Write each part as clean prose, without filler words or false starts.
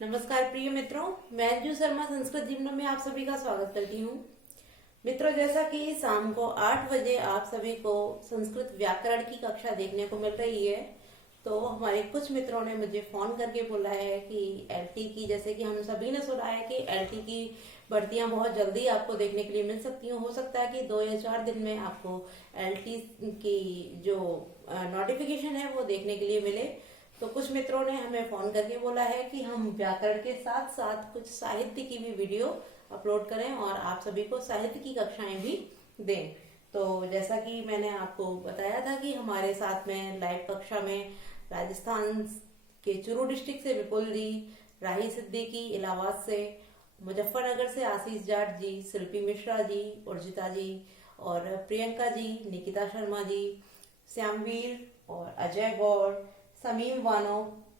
नमस्कार प्रिय मित्रों, मैं अंजू शर्मा संस्कृत जिम्नो में आप सभी का स्वागत करती हूँ। मित्रों, जैसा कि शाम को 8 बजे आप सभी को संस्कृत व्याकरण की कक्षा देखने को मिल रही है, तो हमारे कुछ मित्रों ने मुझे फोन करके बोला है कि एलटी की, जैसे कि हम सभी ने सुना है कि एलटी की भर्तियां बहुत जल्दी आपको देखने के लिए मिल सकती हैं। हो सकता है कि 2 या 4 दिन में आपको एलटी की जो नोटिफिकेशन है वो देखने के लिए मिले। तो कुछ मित्रों ने हमें फोन करके बोला है कि हम व्याकरण के साथ साथ कुछ साहित्य की भी वीडियो अपलोड करें और आप सभी को साहित्य की कक्षाएं भी दें। तो जैसा कि मैंने आपको बताया था कि हमारे साथ में लाइव कक्षा में राजस्थान के चूरू डिस्ट्रिक्ट से विपुल जी, राही सिद्दीकी इलाहाबाद से, मुजफ्फरनगर से आशीष जाट जी, शिल्पी मिश्रा जी, उर्जिता जी और प्रियंका जी, निकिता शर्मा जी, श्यामवीर और अजय गौड़, समीम वानो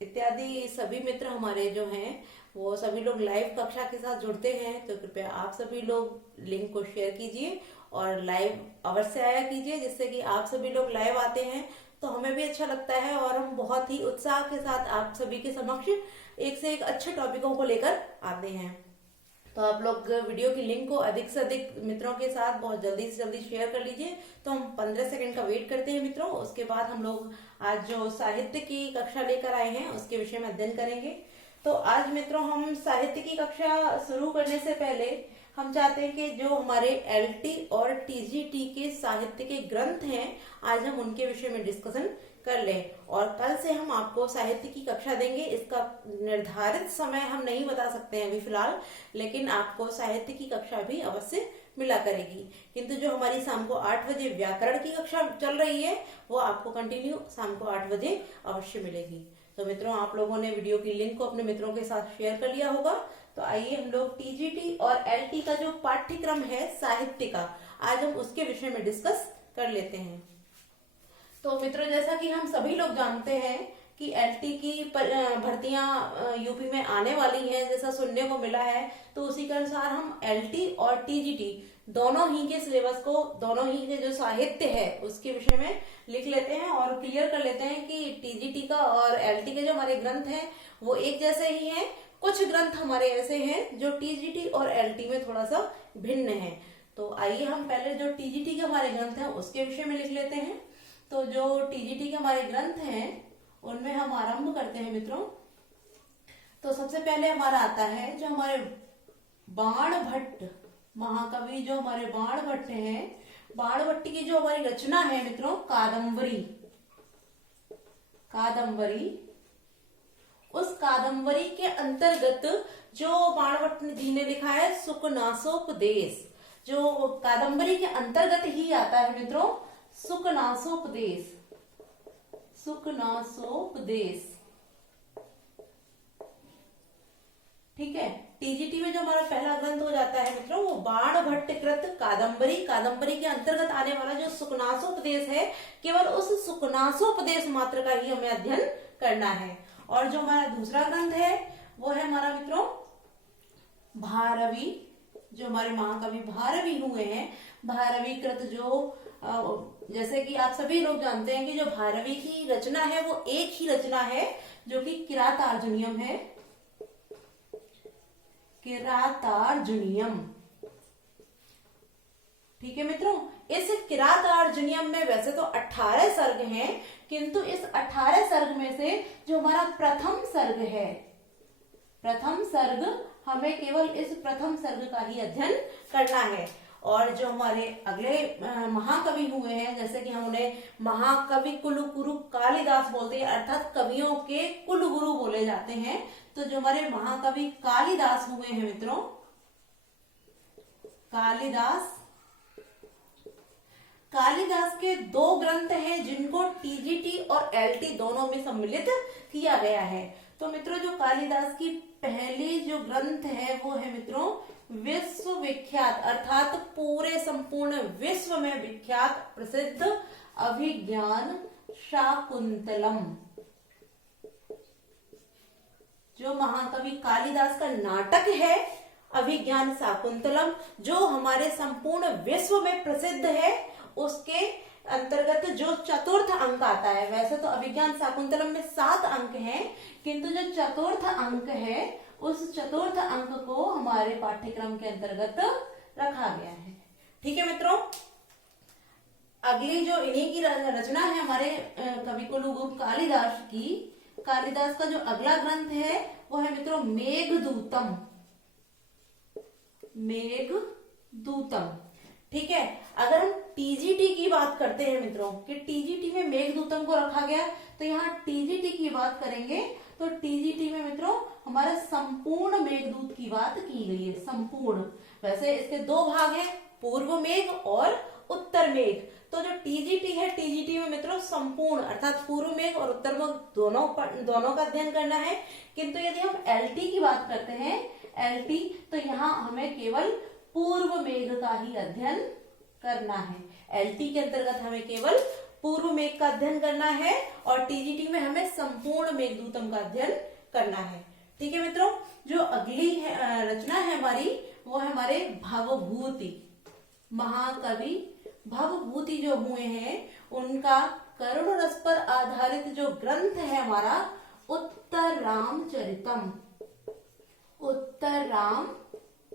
इत्यादि सभी मित्र हमारे जो हैं वो सभी लोग लाइव कक्षा के साथ जुड़ते हैं। तो कृपया आप सभी लोग लिंक को शेयर कीजिए और लाइव अवश्य आया कीजिए, जिससे कि आप सभी लोग लाइव आते हैं तो हमें भी अच्छा लगता है और हम बहुत ही उत्साह के साथ आप सभी के समक्ष एक से एक अच्छे टॉपिकों को लेकर आते हैं। तो आप लोग वीडियो की लिंक को अधिक से अधिक मित्रों के साथ बहुत जल्दी से जल्दी शेयर कर लीजिए। तो हम 15 सेकंड का वेट करते हैं मित्रों। उसके बाद हम लोग आज जो साहित्य की कक्षा लेकर आए हैं उसके विषय में अध्ययन करेंगे। तो आज मित्रों हम साहित्य की कक्षा शुरू करने से पहले हम चाहते हैं कि जो हमारे एलटी और टीजीटी के साहित्य के ग्रंथ हैं, आज हम उनके विषय में डिस्कशन कर लें। और कल से हम आपको साहित्य की कक्षा देंगे। इसका निर्धारित समय हम नहीं बता सकते हैं अभी फिलहाल, लेकिन आपको साहित्य की कक्षा भी अवश्य मिला करेगी। किंतु जो हमारी शाम को 8 बजे व्याकरण की कक्षा चल रही है वो आपको कंटिन्यू शाम को 8 बजे अवश्य मिलेगी। तो मित्रों, आप लोगों ने वीडियो की लिंक को अपने मित्रों के साथ शेयर कर लिया होगा। तो आइए हम लोग टीजीटी और एलटी का जो पाठ्यक्रम है साहित्य का, आज हम उसके विषय में डिस्कस कर लेते हैं। तो मित्रों, जैसा कि हम सभी लोग जानते हैं कि एलटी की भर्तियां यूपी में आने वाली हैं, जैसा सुनने को मिला है, तो उसी के अनुसार हम एलटी और टीजीटी दोनों ही के सिलेबस को, दोनों ही के जो साहित्य है उसके विषय में लिख लेते हैं और क्लियर कर लेते हैं कि टीजीटी का और एलटी के जो हमारे ग्रंथ हैं वो एक जैसे ही हैं। कुछ ग्रंथ हमारे ऐसे हैं जो टीजीटी और एलटी में थोड़ा सा भिन्न है। तो आइए हम पहले जो टीजीटी के हमारे ग्रंथ हैं उसके विषय में लिख लेते हैं। तो जो टीजीटी के हमारे ग्रंथ हैं उनमें हम आरंभ करते हैं मित्रों। तो सबसे पहले हमारा आता है जो हमारे बाण भट्ट महाकवि, जो हमारे बाण भट्ट हैं, बाण भट्ट की जो हमारी रचना है मित्रों कादम्बरी, उस कादम्बरी के अंतर्गत जो बाण भट्ट जी ने लिखा है सुकनासोपदेश, जो कादम्बरी के अंतर्गत ही आता है मित्रों सुकनासोपदेश। ठीक है। टीजीटी में जो हमारा पहला ग्रंथ हो जाता है मित्रों वो बाण भट्ट कृत कादम्बरी के अंतर्गत आने वाला जो सुकनासोपदेश है, केवल उस सुकनासोपदेश मात्र का ही हमें अध्ययन करना है। और जो हमारा दूसरा ग्रंथ है वो है हमारा मित्रों भारवी, जो हमारे महाकवि भारवी हुए हैं, भारवी कृत, जो जैसे कि आप सभी लोग जानते हैं कि जो भारवी की रचना है वो एक ही रचना है जो कि किरातार्जुनीयम है। ठीक है मित्रों, इस किरातार्जुनीयम में वैसे तो 18 सर्ग हैं, किंतु इस 18 सर्ग में से जो हमारा प्रथम सर्ग हमें केवल इस प्रथम सर्ग का ही अध्ययन करना है। और जो हमारे अगले महाकवि हुए हैं, जैसे कि हम उन्हें महाकवि कुलगुरु कालिदास बोलते हैं, अर्थात कवियों के कुलगुरु बोले जाते हैं। तो जो हमारे महाकवि कालिदास हुए हैं मित्रों, कालिदास के 2 ग्रंथ हैं जिनको टीजीटी और एलटी दोनों में सम्मिलित किया गया है। तो मित्रों, जो कालिदास की पहली जो ग्रंथ है वो है मित्रों विश्व विख्यात, अर्थात पूरे संपूर्ण विश्व में विख्यात प्रसिद्ध अभिज्ञान शाकुंतलम। जो महाकवि कालिदास का नाटक है अभिज्ञान शाकुंतलम, जो हमारे संपूर्ण विश्व में प्रसिद्ध है, उसके अंतर्गत जो चतुर्थ अंक आता है, वैसे तो अभिज्ञान शाकुंतलम में 7 अंक हैं, किंतु जो चतुर्थ अंक है उस चतुर्थ अंक को हमारे पाठ्यक्रम के अंतर्गत रखा गया है। ठीक है मित्रों, अगली जो इन्हीं की रचना है हमारे कवि कुलगुरु कालिदास की, कालिदास का जो अगला ग्रंथ है वो है मित्रों मेघदूतम। मेघदूतम, ठीक है। अगर हम टीजीटी की बात करते हैं मित्रों कि टीजीटी में मेघदूतम को रखा गया, तो यहाँ टीजीटी की बात करेंगे तो टीजीटी में मित्रों हमारा संपूर्ण मेघदूत की बात की गई है, संपूर्ण। वैसे इसके 2 भाग हैं, पूर्व मेघ और उत्तर मेघ। तो जो टीजीटी है, टीजीटी में मित्रों संपूर्ण अर्थात पूर्व मेघ और उत्तर मेघ दोनों का अध्ययन करना है। किंतु यदि हम एलटी की बात करते हैं, एलटी, तो यहाँ हमें केवल पूर्व मेघ का ही अध्ययन करना है। एलटी के अंतर्गत हमें केवल पूर्व मेघ का अध्ययन करना है और टीजीटी में हमें संपूर्ण मेघदूतम का अध्ययन करना है। ठीक है मित्रों, जो अगली रचना है हमारी वो है हमारे भवभूति। महाकवि भवभूति जो हुए हैं उनका करुण रस पर आधारित जो ग्रंथ है हमारा उत्तर रामचरितम। उत्तर रामचरितम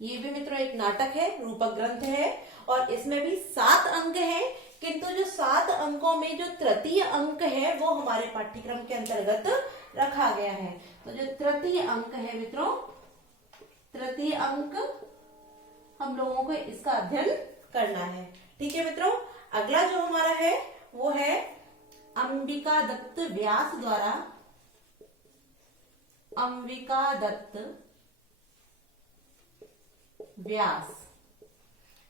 ये भी मित्रों एक नाटक है, रूपक ग्रंथ है और इसमें भी 7 अंक हैं, किंतु जो 7 अंकों में जो तृतीय अंक है वो हमारे पाठ्यक्रम के अंतर्गत रखा गया है। तो जो तृतीय अंक है मित्रों, तृतीय अंक हम लोगों को इसका अध्ययन करना है। ठीक है मित्रों, अगला जो हमारा है वो है अंबिका दत्त व्यास द्वारा, अंबिका दत्त व्यास।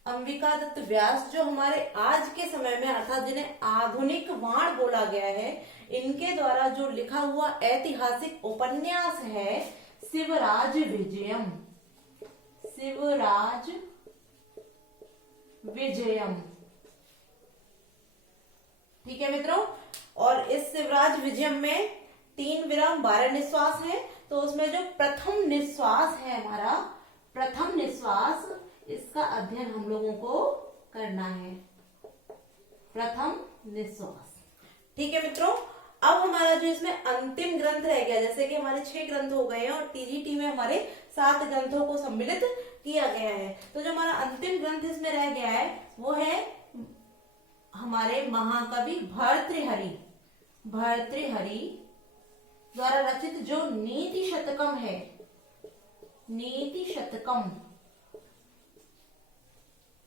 अंबिका दत्त व्यास जो हमारे आज के समय में अर्थात जिन्हें आधुनिक वाण बोला गया है, इनके द्वारा जो लिखा हुआ ऐतिहासिक उपन्यास है शिवराज विजयम। शिवराज विजयम, ठीक है मित्रों। और इस शिवराज विजयम में 3 विराम 12 निश्वास है। तो उसमें जो प्रथम निश्वास है हमारा, प्रथम निश्वास, इसका अध्ययन हम लोगों को करना है, प्रथम निश्वास। ठीक है मित्रों, अब हमारा जो इसमें अंतिम ग्रंथ रह गया, जैसे कि हमारे 6 ग्रंथ हो गए हैं और टीजीटी में हमारे 7 ग्रंथों को सम्मिलित किया गया है। तो जो हमारा अंतिम ग्रंथ इसमें रह गया है वो है हमारे महाकवि भर्तृहरि। भर्तृहरि द्वारा रचित जो नीति शतकम है, नीति शतकम,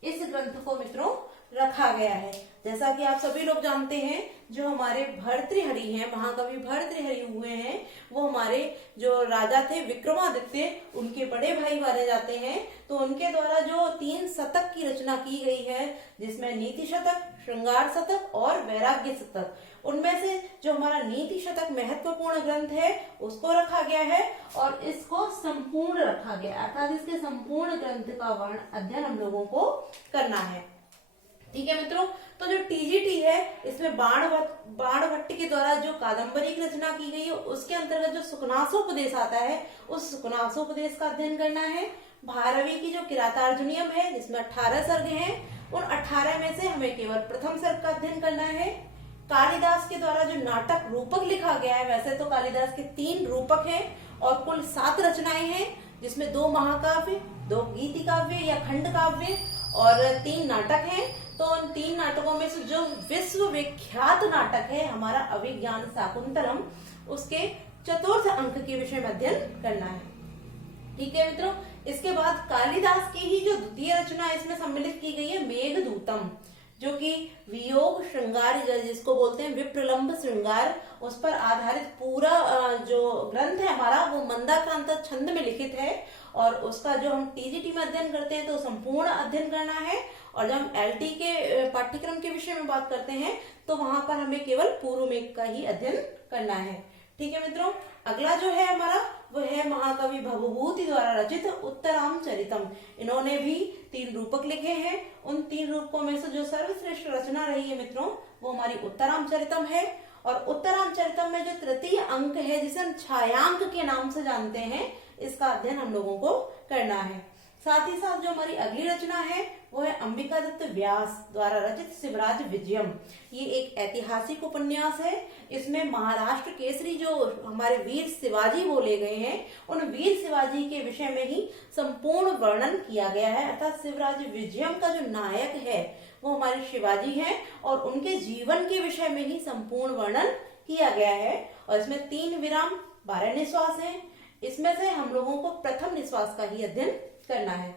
इस ग्रंथ को मित्रों रखा गया है। जैसा कि आप सभी लोग जानते हैं, जो हमारे भर्तृहरि हैं, महाकवि भर्तृहरि हुए हैं, वो हमारे जो राजा थे विक्रमादित्य, उनके बड़े भाई माने जाते हैं। तो उनके द्वारा जो 3 शतक की रचना की गई है, जिसमें नीति शतक, श्रृंगार शतक और वैराग्य शतक, उनमें से जो हमारा नीति शतक महत्वपूर्ण ग्रंथ है उसको रखा गया है और इसको संपूर्ण रखा गया, अर्थात इसके संपूर्ण ग्रंथ का वर्ण अध्ययन हम लोगों को करना है। ठीक है मित्रों, तो जो टीजीटी है इसमें बाणभट्ट के द्वारा जो कादंबरी की रचना की गई है उसके अंतर्गत जो सुकनासोपदेश आता है उस सुकनासोपदेश का अध्ययन करना है। भारवी की जो किरातार्जुनीयम है जिसमें 18 सर्ग हैं, उन 18 में से हमें केवल प्रथम सर्ग का अध्ययन करना है। कालिदास के द्वारा जो नाटक रूपक लिखा गया है, वैसे तो कालिदास के 3 रूपक हैं और कुल 7 रचनाएं हैं, जिसमें 2 महाकाव्य, 2 गीति काव्य या खंड काव्य और 3 नाटक हैं। तो उन 3 नाटकों में से जो विश्व विख्यात नाटक है हमारा अभिज्ञान शाकुंतलम, उसके चतुर्थ अंक के विषय में अध्ययन करना है। ठीक है मित्रों, इसके बाद कालिदास की ही जो द्वितीय रचना इसमें सम्मिलित की गई है मेघदूतम, जो कि वियोग श्रृंगार जिसको बोलते हैं विप्रलंब श्रृंगार, उस पर आधारित पूरा जो ग्रंथ है हमारा वो मंदाक्रांत छंद में लिखित है और उसका जो हम टीजीटी में अध्ययन करते हैं तो संपूर्ण अध्ययन करना है। और जब हम एलटी के पाठ्यक्रम के विषय में बात करते हैं तो वहां पर हमें केवल पूर्व में का ही अध्ययन करना है। ठीक है मित्रों, अगला जो है हमारा वो है महाकवि भवभूति द्वारा रचित उत्तरामचरितम। इन्होंने भी 3 रूपक लिखे हैं। उन 3 रूपकों में से जो सर्वश्रेष्ठ रचना रही है मित्रों वो हमारी उत्तरामचरितम है। और उत्तरामचरितम में जो तृतीय अंक है जिसे हम छायांक के नाम से जानते हैं, इसका अध्ययन हम लोगों को करना है। साथ ही साथ जो हमारी अगली रचना है वो है अंबिकादत्त व्यास द्वारा रचित शिवराज विजयम। ये एक ऐतिहासिक उपन्यास है। इसमें महाराष्ट्र केसरी जो हमारे वीर शिवाजी बोले गए हैं, उन वीर शिवाजी के विषय में ही संपूर्ण वर्णन किया गया है। अर्थात शिवराज विजयम का जो नायक है वो हमारे शिवाजी हैं और उनके जीवन के विषय में ही संपूर्ण वर्णन किया गया है। और इसमें 3 विराम 12 निश्वास हैं। इसमें से हम लोगों को प्रथम निश्वास का ही अध्ययन करना है।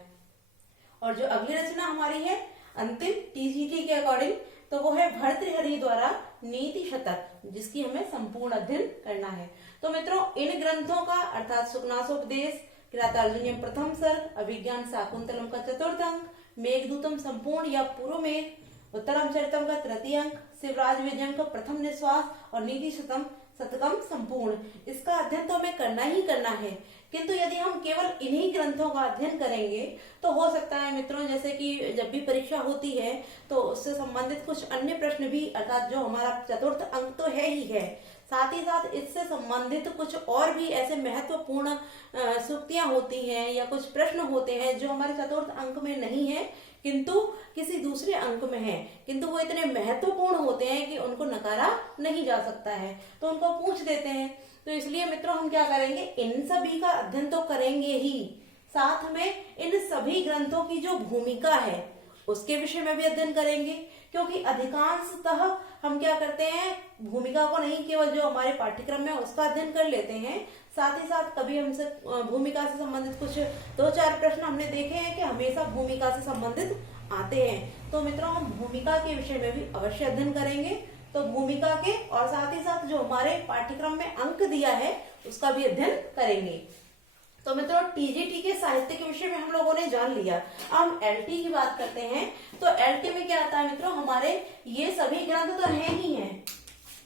और जो अगली रचना हमारी है अंतिम टीजीटी के अकॉर्डिंग, तो वो है भर्तृहरि द्वारा नीति शतक, जिसकी हमें संपूर्ण अध्ययन करना है। तो मित्रों, इन ग्रंथों का अर्थात सुकनासोपदेश, किरातार्जुनीयम प्रथम सर्ग, अभिज्ञान शाकुंतलम का 4th अंक, मेघदूतम संपूर्ण या पूर्व मेघ, उत्तरम चरितम का 3य अंक, शिवराज विजयम का प्रथम निश्वास और नीति शतकम संपूर्ण, इसका अध्ययन तो हमें करना ही करना है। किंतु यदि हम केवल इन्हीं ग्रंथों का अध्ययन करेंगे तो हो सकता है मित्रों, जैसे कि जब भी परीक्षा होती है तो उससे संबंधित कुछ अन्य प्रश्न भी, अर्थात जो हमारा 4th अंक तो है ही है, साथ ही साथ इससे संबंधित कुछ और भी ऐसे महत्वपूर्ण सूक्तियां होती हैं या कुछ प्रश्न होते हैं जो हमारे 4th अंक में नहीं है किंतु किसी दूसरे अंक में है, किंतु वो इतने महत्वपूर्ण होते हैं कि उनको नकारा नहीं जा सकता है, तो उनको पूछ देते हैं। तो इसलिए मित्रों हम क्या करेंगे, इन सभी का अध्ययन तो करेंगे ही, साथ में इन सभी ग्रंथों की जो भूमिका है उसके विषय में भी अध्ययन करेंगे। क्योंकि अधिकांशतः हम क्या करते हैं, भूमिका को नहीं केवल जो हमारे पाठ्यक्रम में उसका अध्ययन कर लेते हैं, साथ ही साथ कभी हमसे भूमिका से संबंधित कुछ 2-4 प्रश्न हमने देखे हैं कि हमेशा भूमिका से संबंधित आते हैं। तो मित्रों हम भूमिका के विषय में भी अवश्य अध्ययन करेंगे। तो भूमिका के और साथ ही साथ जो हमारे पाठ्यक्रम में अंक दिया है उसका भी अध्ययन करेंगे। तो मित्रों टीजीटी के साहित्य के विषय में हम लोगों ने जान लिया। हम एलटी की बात करते हैं तो एलटी में क्या आता है मित्रों, हमारे ये सभी ग्रंथ तो है ही हैं।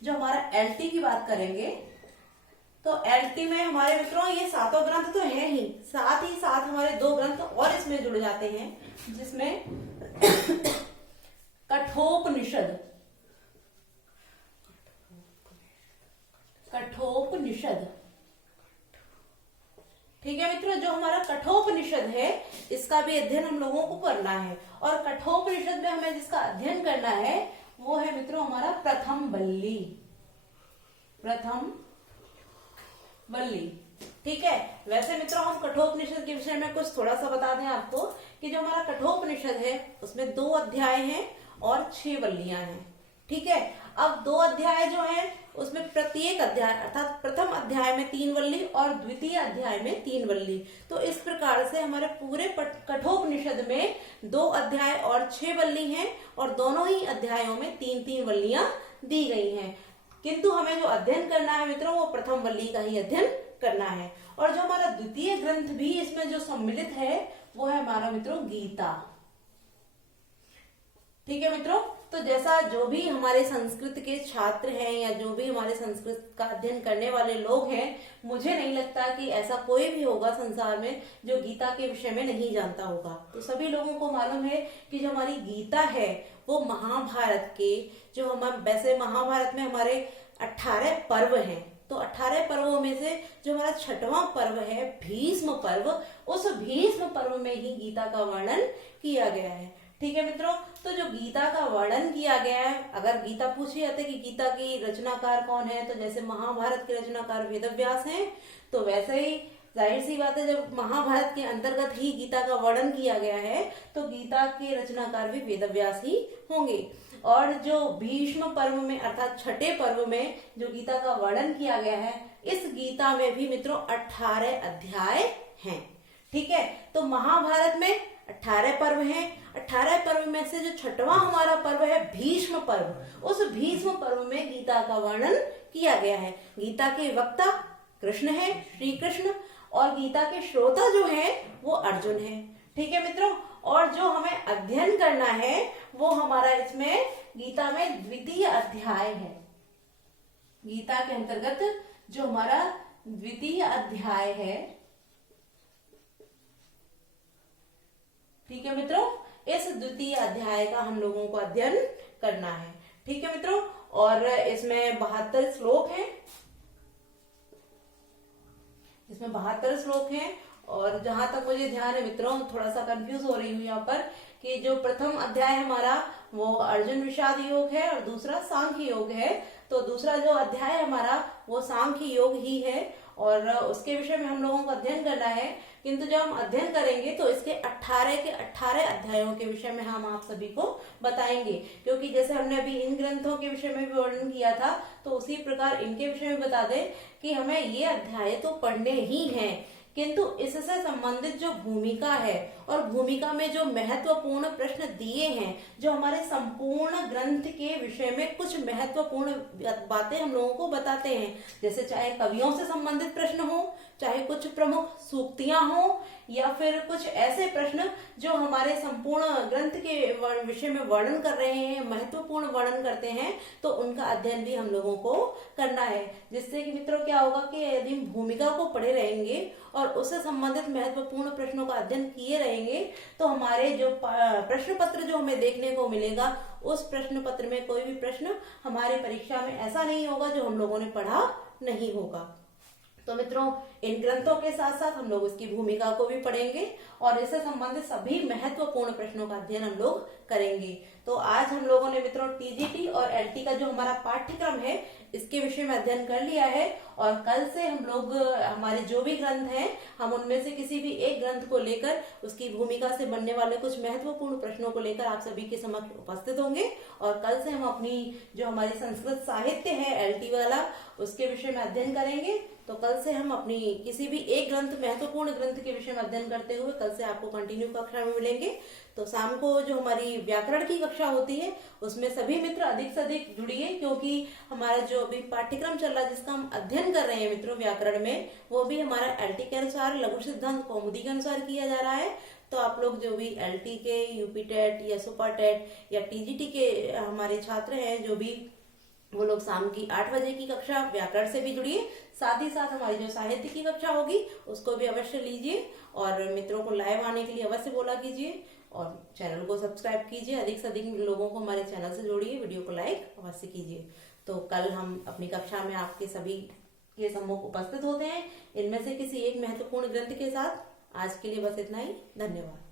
जो हमारा एलटी की बात करेंगे तो एलटी में हमारे मित्रों ये 7 ग्रंथ तो है ही, साथ ही साथ हमारे 2 ग्रंथ और इसमें जुड़ जाते हैं, जिसमें कठोपनिषद ठीक है मित्रों, जो हमारा कठोपनिषद है इसका भी अध्ययन हम लोगों को करना है। और कठोपनिषद में हमें जिसका अध्ययन करना है वो है मित्रों हमारा प्रथम वल्ली। ठीक है, वैसे मित्रों हम कठोपनिषद के विषय में कुछ थोड़ा सा बता दें आपको कि जो हमारा कठोपनिषद है उसमें 2 अध्याय हैं और 6 वल्लियां हैं। ठीक है, अब 2 अध्याय जो है उसमें प्रत्येक अध्याय अर्थात प्रथम अध्याय में 3 वल्ली और द्वितीय अध्याय में 3 वल्ली। तो इस प्रकार से हमारे पूरे कठोपनिषद में 2 अध्याय और 6 वल्ली हैं और दोनों ही अध्यायों में 3-3 वल्लियां दी गई हैं। किंतु हमें जो अध्ययन करना है मित्रों वो प्रथम वल्ली का ही अध्ययन करना है। और जो हमारा द्वितीय ग्रंथ भी इसमें जो सम्मिलित है वो है हमारा मित्रों गीता। ठीक है मित्रों, तो जैसा जो भी हमारे संस्कृत के छात्र हैं या जो भी हमारे संस्कृत का अध्ययन करने वाले लोग हैं, मुझे नहीं लगता कि ऐसा कोई भी होगा संसार में जो गीता के विषय में नहीं जानता होगा। तो सभी लोगों को मालूम है कि जो हमारी गीता है वो महाभारत के जो हम वैसे महाभारत में हमारे 18 पर्व हैं, तो 18 पर्वों में से जो हमारा 6वां पर्व है भीष्म पर्व, उस भीष्म पर्व में ही गीता का वर्णन किया गया है। ठीक है मित्रों, तो जो गीता का वर्णन किया गया है, अगर गीता पूछी जाती है कि गीता की रचनाकार कौन है, तो जैसे महाभारत के रचनाकार वेदव्यास हैं, तो वैसे ही जाहिर सी बात है जब महाभारत के अंतर्गत ही गीता का वर्णन किया गया है तो गीता के रचनाकार भी वेदव्यास ही होंगे। और जो भीष्म पर्व में अर्थात 6ठे पर्व में जो गीता का वर्णन किया गया है, इस गीता में भी मित्रों 18 अध्याय हैं। ठीक है, तो महाभारत में 18 पर्व हैं। 18 पर्व में से जो 6वां हमारा पर्व है भीष्म पर्व, उस भीष्म पर्व में गीता का वर्णन किया गया है। गीता के वक्ता कृष्ण है, श्री कृष्ण, और गीता के श्रोता जो है वो अर्जुन है। ठीक है मित्रों, और जो हमें अध्ययन करना है वो हमारा इसमें गीता में द्वितीय अध्याय है। गीता के अंतर्गत जो हमारा द्वितीय अध्याय है, ठीक है मित्रों, इस द्वितीय अध्याय का हम लोगों को अध्ययन करना है। ठीक है मित्रों, और इसमें 72 श्लोक हैं, और जहां तक मुझे ध्यान है मित्रों, थोड़ा सा कंफ्यूज हो रही हूँ यहाँ पर कि जो प्रथम अध्याय हमारा वो अर्जुन विषाद योग है और दूसरा सांख्य योग है। तो दूसरा जो अध्याय हमारा वो सांख्य योग ही है और उसके विषय में हम लोगों को अध्ययन करना है। किंतु जब हम अध्ययन करेंगे तो इसके 18 के 18 अध्यायों के विषय में हम आप सभी को बताएंगे, क्योंकि जैसे हमने अभी इन ग्रंथों के विषय में भी वर्णन किया था तो उसी प्रकार इनके विषय में बता दें कि हमें ये अध्याय तो पढ़ने ही हैं, किंतु इससे संबंधित जो भूमिका है और भूमिका में जो महत्वपूर्ण प्रश्न दिए हैं, जो हमारे संपूर्ण ग्रंथ के विषय में कुछ महत्वपूर्ण बातें हम लोगों को बताते हैं। जैसे चाहे कवियों से संबंधित प्रश्न हो, चाहे कुछ प्रमुख सूक्तियां हो, या फिर कुछ ऐसे प्रश्न जो हमारे संपूर्ण ग्रंथ के विषय में वर्णन कर रहे हैं, महत्वपूर्ण वर्णन करते हैं, तो उनका अध्ययन भी हम लोगों को करना है। जिससे कि मित्रों क्या होगा कि यदि हम भूमिका को पढ़े रहेंगे और उससे संबंधित महत्वपूर्ण प्रश्नों का अध्ययन किए रहेंगे तो हमारे जो प्रश्न पत्र जो हमें देखने को मिलेगा, उस प्रश्न पत्र में कोई भी प्रश्न हमारे परीक्षा में ऐसा नहीं होगा जो हम लोगों ने पढ़ा नहीं होगा। तो मित्रों, इन ग्रंथों के साथ साथ हम लोग इसकी भूमिका को भी पढ़ेंगे और इससे संबंधित सभी महत्वपूर्ण प्रश्नों का अध्ययन हम लोग करेंगे। तो आज हम लोगों ने मित्रों टीजीटी और एलटी का जो हमारा पाठ्यक्रम है इसके विषय में अध्ययन कर लिया है और कल से हम लोग हमारे जो भी ग्रंथ हैं हम उनमें से किसी भी एक ग्रंथ को लेकर उसकी भूमिका से बनने वाले कुछ महत्वपूर्ण प्रश्नों को लेकर आप सभी के समक्ष उपस्थित होंगे। और कल से हम अपनी जो हमारी संस्कृत साहित्य है एलटी वाला, उसके विषय में अध्ययन करेंगे। तो कल से हम अपनी किसी भी एक ग्रंथ, महत्वपूर्ण ग्रंथ के विषय में अध्ययन करते हुए कल से आपको कंटिन्यू कक्षा में मिलेंगे। तो शाम को जो हमारी व्याकरण की कक्षा होती है उसमें सभी मित्र अधिक से अधिक जुड़िए, क्योंकि हमारा जो अभी पाठ्यक्रम चल रहा है जिसका हम अध्ययन कर रहे हैं मित्रों व्याकरण में, वो भी हमारा एलटी के अनुसार, लघु सिद्धांत कौमुदी के अनुसार किया जा रहा है। तो आप लोग जो भी एलटी के, यूपी टेट या सुपर टेट या टीजीटी के हमारे छात्र हैं जो भी, वो लोग शाम की 8 बजे की कक्षा व्याकरण से भी जुड़िए। साथ ही साथ हमारी जो साहित्य की कक्षा होगी उसको भी अवश्य लीजिए और मित्रों को लाइव आने के लिए अवश्य बोला कीजिए और चैनल को सब्सक्राइब कीजिए। अधिक से अधिक लोगों को हमारे चैनल से जोड़िए, वीडियो को लाइक अवश्य कीजिए। तो कल हम अपनी कक्षा में आपके सभी के सम्मुख उपस्थित होते हैं, इनमें से किसी एक महत्वपूर्ण ग्रंथ के साथ। आज के लिए बस इतना ही। धन्यवाद।